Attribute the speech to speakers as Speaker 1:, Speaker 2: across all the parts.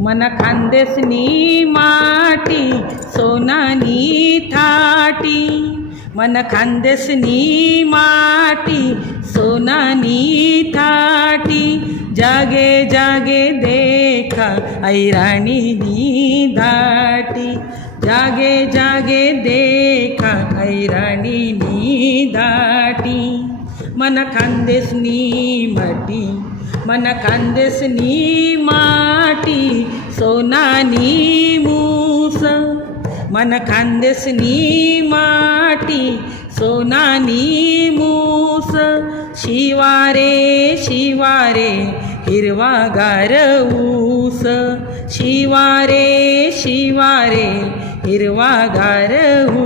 Speaker 1: मन खानदेसनी माटी सोनानी थाटी. मन खानदेसनी माटी सोनानी थाटी. जागे जागे देखा ऐराणीनी धाटी. जागे जागे देखा ऐराणीनी धाटी. मन खानदेसनी माटी मन खानदेसनी माटी सोनानी मूस. मन खानदेसनी माटी सोनानी मूस. शिवारे शिवारे हिरवागार ऊस. शिवारे शिवारे हिरवागार ऊस.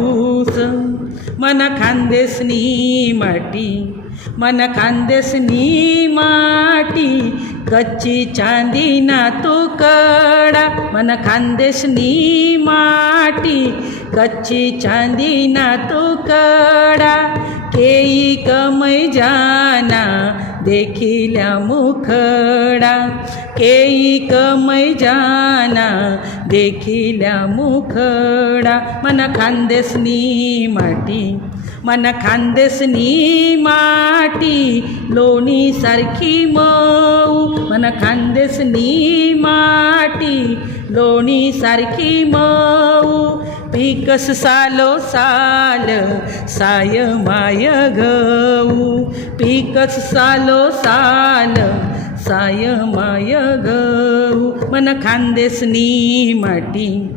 Speaker 1: मन खांदेसनी माटी मन खांदेसनी माटी कच्ची चांदी चांदीना तुकडा. मन खांदेसनी माटी कच्ची चांदी चांदीना तुकडा. केई कमय जाना देखिल्या मुखडा. केई कमय जाना देखिल्या मुखडा. मन खांदेसनी माटी मन खांदेसनी माटी लोणी सारखी मऊ. मन खांदेसनी माटी लोणी सारखी मऊ. पिकस सालो साल साय माय गऊ पिकस सालो साल साय माय गऊ मन खानदेसनी माटी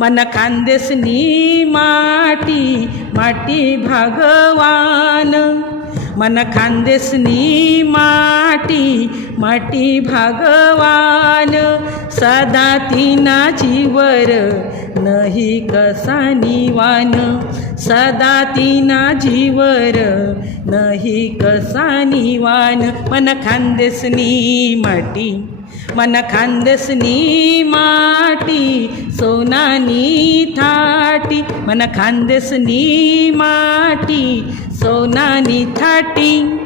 Speaker 1: मन खानदेसनी माटी माटी भगवान. मन खानदेसनी माटी माटी भगवान. सदा तिना जीवर नाही कसा निवान. सदा तिना जीवर नाही कसा निवान. मन खानदेसनी माटी मन खानदेसनी माटी सोनानी थाटी. मन खानदेसनी माटी सोनानी थाटी.